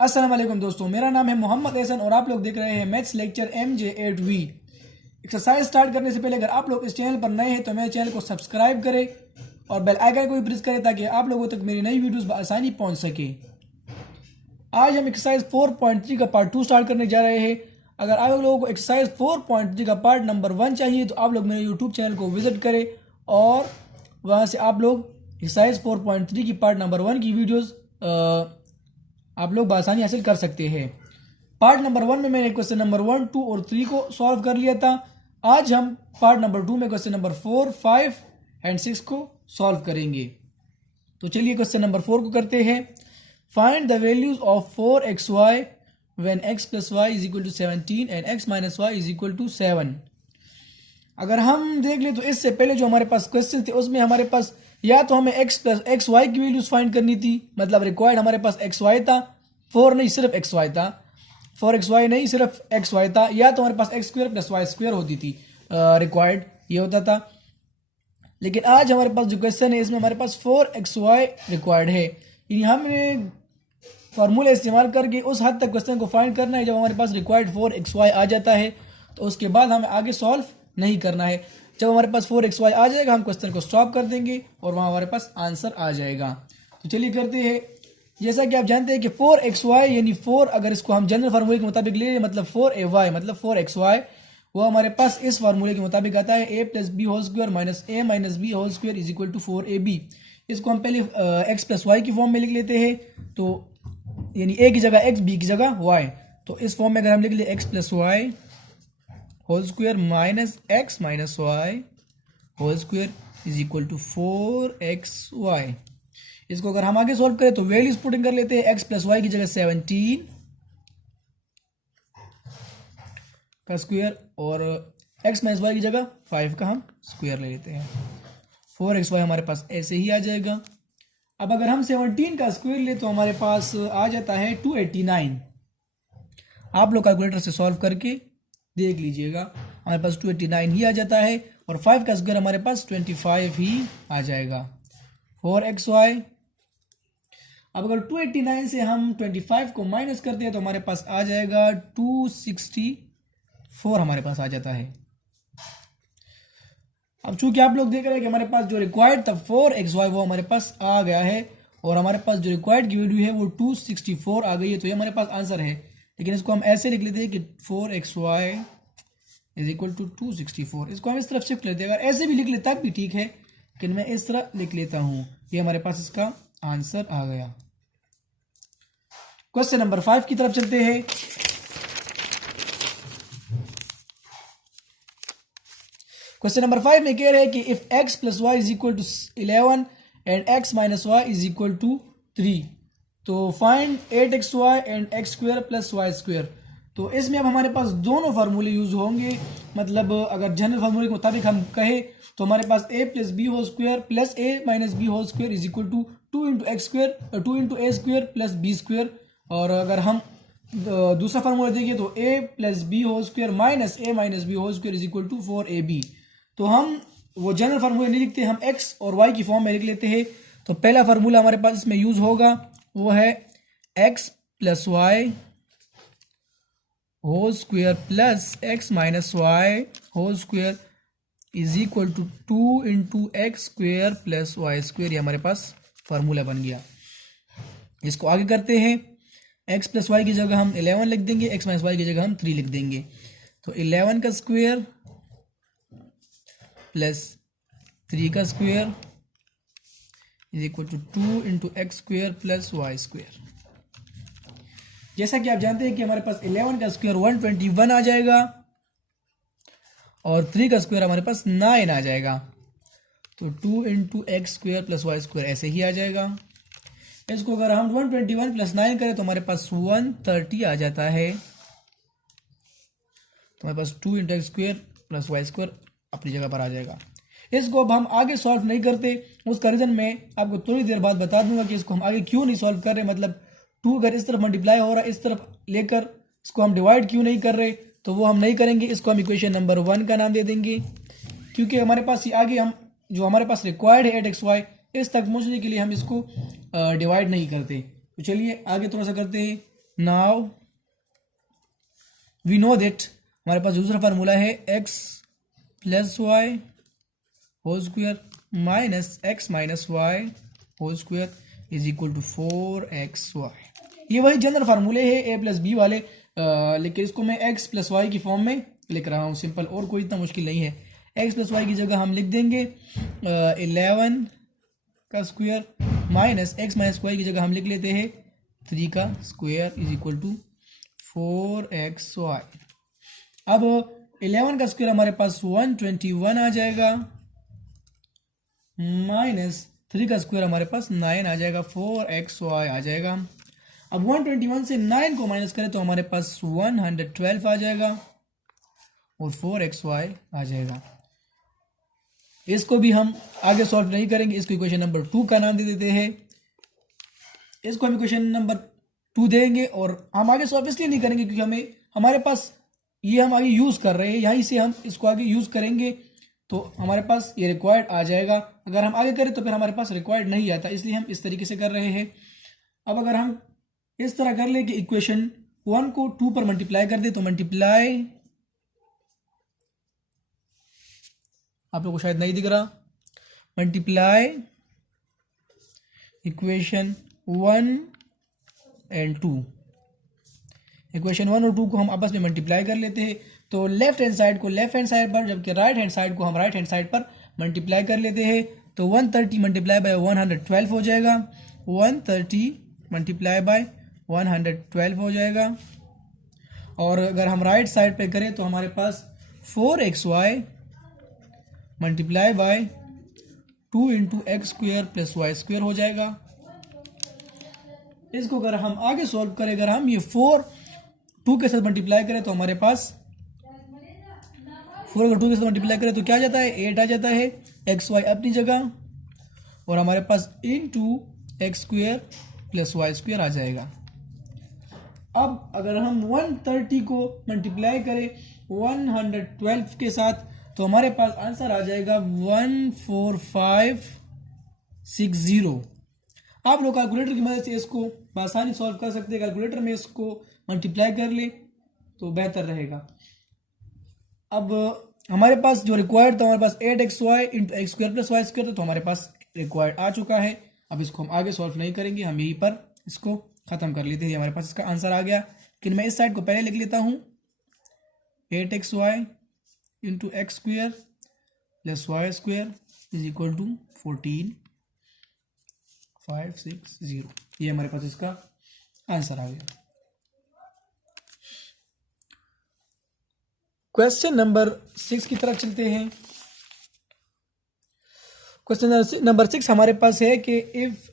अस्सलाम वालेकुम दोस्तों, मेरा नाम है मोहम्मद एहसन और आप लोग देख रहे हैं maths lecture MJ8V। Exercise start करने से पहले अगर आप लोग इस चैनल पर नए हैं तो मेरे चैनल को सब्सक्राइब करें और बेल आइकन को भी प्रेस करें ताकि आप लोगों तक मेरी नई वीडियोस आसानी पहुंच सके। आज हम एक्सरसाइज 4.3 का पार्ट 2 स्टार्ट करने जा रहे हैं। अगर आप लोगों को एक्सरसाइज 4.3 का पार्ट नंबर 1 चाहिए तो आप लोग मेरे यूट्यूब चैनल को विजिट करें और वहाँ से आप लोग एक्सरसाइज 4.3 की पार्ट नंबर 1 की वीडियोज़ आप लोग बासानी हासिल कर सकते हैं। पार्ट नंबर 1 में मैंने क्वेश्चन नंबर 1, 2 और 3 को सॉल्व कर लिया था। आज हम पार्ट नंबर 2 में क्वेश्चन नंबर 4, 5 एंड 6 को सॉल्व करेंगे। तो चलिए क्वेश्चन नंबर 4 को करते हैं। Find the values of 4xy when x + y = 17 and x - y = 7। अगर हम देख ले तो इससे पहले जो हमारे पास क्वेश्चन थे उसमें हमारे पास या तो हमें x + xy की वैल्यूज फाइंड करनी थी, मतलब रिक्वायर्ड हमारे पास xy था, 4 नहीं सिर्फ xy था, 4xy नहीं सिर्फ xy था, या तो हमारे पास x² + y² होती थी रिक्वायर्ड, ये होता था। लेकिन आज हमारे पास जो क्वेश्चन है इसमें हमारे पास 4xy रिक्वायर्ड है। यानी हमने फार्मूला इस्तेमाल करके उस हद तक क्वेश्चन को फाइंड करना है जब हमारे पास रिक्वायर्ड 4xy आ जाता है, तो उसके बाद हमें आगे सॉल्व नहीं करना है। जब हमारे पास 4xy आ जाएगा हम क्वेश्चन को स्टॉप कर देंगे और वहाँ हमारे पास आंसर आ जाएगा। तो चलिए करते हैं। जैसा कि आप जानते हैं कि 4xy यानी 4, अगर इसको हम जनरल फार्मूले के मुताबिक ले मतलब 4ay मतलब 4xy, वो हमारे पास इस फार्मूले के मुताबिक आता है a + b² - a - b² = 4ab। इसको हम पहले x + y की फॉर्म में लिख लेते हैं, तो यानी a की जगह x, b की जगह y। तो इस फॉर्म में अगर हम लिख ले x + y² - x - y² = 4xy। इसको अगर हम आगे सॉल्व करें तो वैल्यूज पुटिंग कर लेते हैं। x + y की जगह 17 का स्क्वायर और x - y की जगह 5 का हम स्क्वायर ले लेते हैं। 4xy हमारे पास ऐसे ही आ जाएगा। अब अगर हम 17 का स्क्वायर ले तो हमारे पास आ जाता है 289। आप लोग कैलकुलेटर से सॉल्व करके देख लीजिएगा, हमारे पास 289 ही आ जाता है और 5 का स्क्वायर हमारे पास 25 ही आ जाएगा। 4xy। अब अगर 289 से हम 25 को माइनस करते हैं तो हमारे पास आ जाएगा 264 हमारे पास आ जाता है। अब चूंकि आप लोग देख रहे हैं कि हमारे पास जो रिक्वायर्ड था 4xy वो हमारे पास आ गया है और हमारे पास जो रिक्वायर्ड की वैल्यू है वो 264 आ गई है, तो ये हमारे पास आंसर है। लेकिन इसको हम ऐसे लिख लेते हैं कि 4xy = 264। इसको हम इस तरफ शिफ्ट लेते हैं, अगर ऐसे भी लिख लेता भी ठीक है, लेकिन मैं इस तरह लिख लेता हूं। ये हमारे पास इसका आंसर आ गया। क्वेश्चन नंबर 5 की तरफ चलते हैं। क्वेश्चन नंबर 5 में कह रहे हैं कि if x + y = 11 and x - y = 3 तो find 8xy and x² + y²। तो इसमें अब हमारे पास दोनों फार्मूले यूज होंगे, मतलब अगर जनरल फार्मूले के मुताबिक हम कहें तो हमारे पास a + b² + a - b² = 2 × x² 2 × a² + b²। और अगर हम दूसरा फार्मूला देखिए तो a + b² - a - b² = 4ab। तो हम वो जनरल फार्मूला नहीं लिखते, हम x और y की फॉर्म में लिख लेते हैं। तो पहला फार्मूला हमारे पास इसमें यूज होगा वो है x + y² + x - y² = 2 × x² + y²। ये हमारे पास फार्मूला बन गया। इसको आगे करते हैं। x + y की जगह हम 11 लिख देंगे, x - y की जगह हम 3 लिख देंगे। तो 11 का स्क्वायर प्लस 3 का स्क्वायर = 2 × x² + y²। जैसा कि आप जानते हैं कि हमारे पास 11 का स्क्वायर 121 आ जाएगा और 3 का स्क्वायर हमारे पास 9 आ जाएगा। तो 2 × x² + y² ऐसे ही आ जाएगा। इसको अगर हम 121 + 9 करें तो हमारे पास 130 आ जाता है। तो हमारे पास 2 × x² + y² अपनी जगह पर आ जाएगा। इसको अब हम आगे सॉल्व नहीं करते, उसका रीजन मैं आपको थोड़ी देर बाद बता दूंगा कि इसको हम आगे क्यों नहीं सॉल्व कर रहे। मतलब 2 अगर इस तरफ मल्टीप्लाई हो रहा है, इस तरफ लेकर इसको हम डिवाइड क्यों नहीं कर रहे, तो वो हम नहीं करेंगे। इसको हम इक्वेशन नंबर 1 का नाम दे देंगे, क्योंकि हमारे पास ये आगे हम जो हमारे पास रिक्वायर्ड है 8xy, इस तक पहुंचने के लिए हम इसको डिवाइड नहीं करते। तो चलिए आगे थोड़ा सा करते हैं। नाउ वी नो दैट हमारे पास दूसरा फार्मूला है x plus y whole square minus x minus y whole square is equal to 4xy। ये वही जनरल फार्मूले है a प्लस बी वाले, लेकिन इसको मैं x प्लस वाई की फॉर्म में लिख रहा हूँ, सिंपल, और कोई इतना मुश्किल नहीं है। x प्लस वाई की जगह हम लिख देंगे 11 का square minus x minus y की जगह हम लिख लेते हैं 3 का square is equal to 4xy। अब 11 का स्क्वायर हमारे पास 121 आ जाएगा, माइनस 3 का स्क्वायर हमारे पास 9 आ जाएगा, 4xy आ जाएगा। अब 121 से 9 को माइनस करें तो हमारे पास 112 आ जाएगा और 4xy आ जाएगा। इसको भी हम आगे सॉल्व नहीं करेंगे, इसको इक्वेशन नंबर 2 का नाम दे देते हैं। इसको हम इक्वेशन नंबर 2 देंगे और हम आगे सॉल्व इसलिए नहीं करेंगे क्योंकि हमारे पास ये हम आगे यूज़ कर रहे हैं, यहीं से हम इसको आगे यूज़ करेंगे तो हमारे पास ये रिक्वायर्ड आ जाएगा। अगर हम आगे करें तो फिर हमारे पास रिक्वायर्ड नहीं आता, इसलिए हम इस तरीके से कर रहे हैं। अब अगर हम इस तरह कर ले कि इक्वेशन 1 को 2 पर मल्टीप्लाई कर दे तो मल्टीप्लाई, आप लोगों को शायद नहीं दिख रहा, मल्टीप्लाई इक्वेशन 1 एंड 2। इक्वेशन 1 और 2 को हम आपस में मल्टीप्लाई कर लेते हैं तो लेफ्ट हैंड साइड को लेफ्ट हैंड साइड पर, जबकि राइट हैंड साइड को हम राइट हैंड साइड पर मल्टीप्लाई कर लेते हैं तो 130 मल्टीप्लाई बाय 112 हो जाएगा, 130 मल्टीप्लाई बाय 112 हो जाएगा। और अगर हम राइट साइड पे करें तो हमारे पास 4xy multiply by 2 into x square plus y square हो जाएगा। इसको अगर हम आगे सॉल्व करें, अगर हम ये 4 2 के साथ मल्टीप्लाई करें तो हमारे पास 4 अगर 2 के साथ मल्टीप्लाई करें तो क्या आ जाता है, 8 आ जाता है, एक्स वाई अपनी जगह, और हमारे पास into x square plus y square आ जाएगा। अब अगर हम 130 को मल्टीप्लाई करें 112 के साथ तो हमारे पास आंसर आ जाएगा 14560। आप लोग कैलकुलेटर की मदद से इसको आसानी सॉल्व कर सकते हैं, कैलकुलेटर में इसको मल्टीप्लाई कर ले तो बेहतर रहेगा। अब हमारे पास जो रिक्वायर्ड था, हमारे पास 8xy into x square plus y square था, तो हमारे पास रिक्वायर्ड आ चुका है। अब इसको हम आगे सॉल्व नहीं करेंगे, हम यहीं पर इसको ख़त्म कर लेते हैं। हमारे पास इसका आंसर आ गया, लेकिन मैं इस साइड को पहले लिख लेता हूँ, 8xy into x square plus y square is equal to 14560। ये हमारे पास इसका आंसर आ गया। क्वेश्चन नंबर 6 की तरफ चलते हैं। क्वेश्चन नंबर 6 हमारे पास है कि if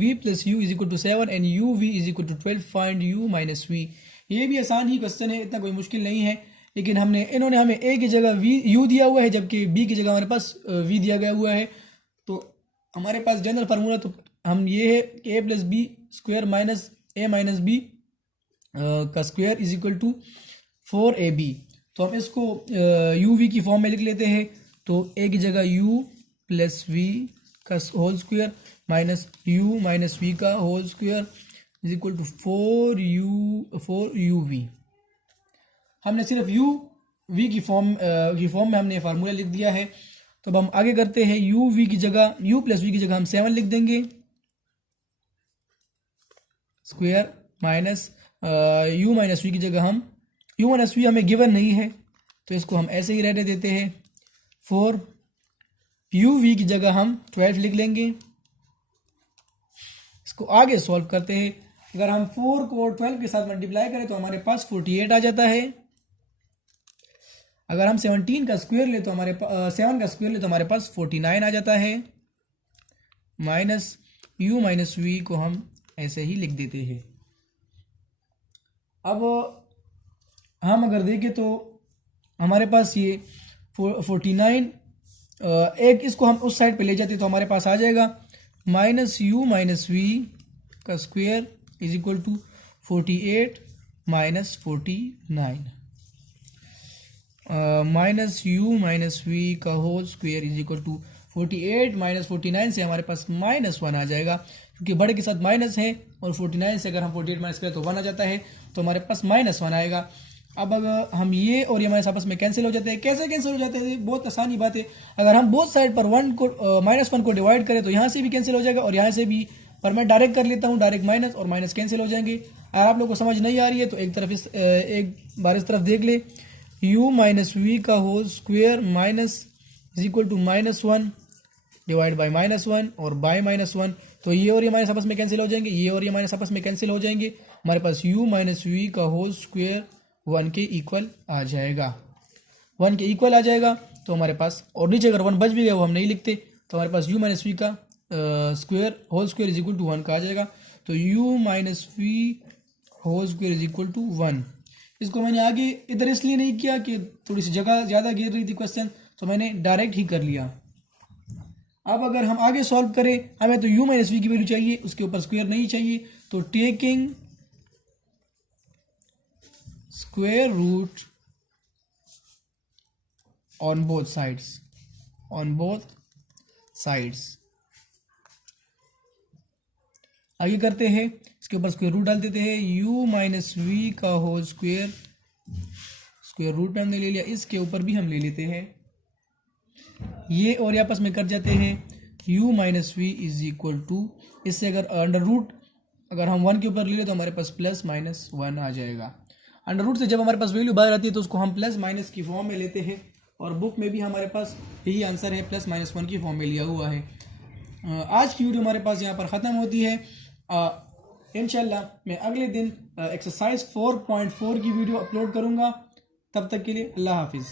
v plus u is equal to 7 and u v is equal to 12 find u minus v. ये भी आसान ही क्वेश्चन है, इतना कोई मुश्किल नहीं है, लेकिन इन्होंने हमें a की जगह u दिया हुआ है, जबकि b की जगह हमारे पास v दिया गया हुआ है। तो हमारे पास जनरल फार्मूला तो हम ये है कि a plus b square minus a minus b का square is equal to 4ab। तो हम इसको u v की फॉर्म में लिख लेते हैं, तो a की जगह u प्लस v का whole square minus u minus v का whole square is equal to 4u v। हमने सिर्फ u v की फॉर्म में हमने फार्मूला लिख दिया है। तो अब हम आगे करते हैं, u v की जगह u प्लस v की जगह हम 7 लिख देंगे square minus u minus v की जगह हम u माइनस v हमें गिवन नहीं है तो इसको हम ऐसे ही रहने देते हैं। 4 u v की जगह हम 12 लिख लेंगे। इसको आगे सॉल्व करते हैं। अगर हम 4 को 12 के साथ मल्टीप्लाई करें तो हमारे पास 48 आ जाता है। अगर हम 17 का स्क्वायर ले तो हमारे पास 7 का स्क्वायर ले तो हमारे पास 49 आ जाता है। माइनस u माइनस v को हम ऐसे ही लिख देते हैं। अब हम अगर देखें तो हमारे पास ये 49 एक इसको हम उस साइड पे ले जाते तो हमारे पास आ जाएगा माइनस u माइनस v का square is equal to 48 minus 49 minus u minus v का whole square is equal to 48 minus 49 से हमारे पास -1 आ जाएगा। क्योंकि बड़े के साथ माइनस है और 49 से अगर हम 48 माइनस करें तो 1 आ जाता है, तो हमारे पास -1 आएगा। अब अगर हम ये और ये हमारे आपस में कैंसिल हो जाते हैं। कैसे कैंसिल हो जाते हैं? बहुत आसानी बात है। अगर हम बोथ साइड पर -1 को डिवाइड करें तो यहाँ से भी कैंसिल हो जाएगा और यहाँ से भी, पर मैं डायरेक्ट कर लेता हूँ, डायरेक्ट माइनस और माइनस कैंसिल हो जाएंगे। अगर आप लोग को समझ नहीं आ रही है तो एक बार इस तरफ देख ले, u माइनस वी का whole square minus is equal to -1 divide by -1 और बाय -1, तो ये और ये माइनस आपस में कैंसिल हो जाएंगे, ये और ये माइनस आपस में कैंसिल हो जाएंगे। हमारे पास u माइनस वी का होल स्क्वेयर 1 के इक्वल आ जाएगा, 1 के इक्वल आ जाएगा। तो हमारे पास, और नीचे अगर 1 बच भी गया वो हम नहीं लिखते, तो हमारे पास u माइनस वी का square whole square is equal to 1 का आ जाएगा। तो u minus v whole square is equal to 1। इसको मैंने आगे इधर इसलिए नहीं किया कि थोड़ी सी जगह ज़्यादा गिर रही थी क्वेश्चन, तो मैंने डायरेक्ट ही कर लिया। अब अगर हम आगे सॉल्व करें, हमें तो u माइनस वी की वैल्यू चाहिए, उसके ऊपर स्क्वेयर नहीं चाहिए, तो taking square root on both sides, आगे करते हैं, इसके ऊपर स्क्वायर रूट डाल देते हैं। u माइनस वी का होल स्क्वायर, स्क्वायर रूट में हमने ले लिया, इसके ऊपर भी हम ले लेते हैं, ये और ये आपस में कट जाते हैं। u minus v is equal to, इससे अगर अंडर रूट अगर हम 1 के ऊपर ले लें तो हमारे पास +-1 आ जाएगा। अंडर रूट से जब हमारे पास वैल्यू बाहर आती है तो उसको हम +- की फॉर्म में लेते हैं, और बुक में भी हमारे पास यही आंसर है, +-1 की फॉर्म में लिया हुआ है। आज की वीडियो हमारे पास यहाँ पर ख़त्म होती है। इंशाल्लाह मैं अगले दिन एक्सरसाइज 4.4 की वीडियो अपलोड करूँगा। तब तक के लिए अल्लाह हाफिज़।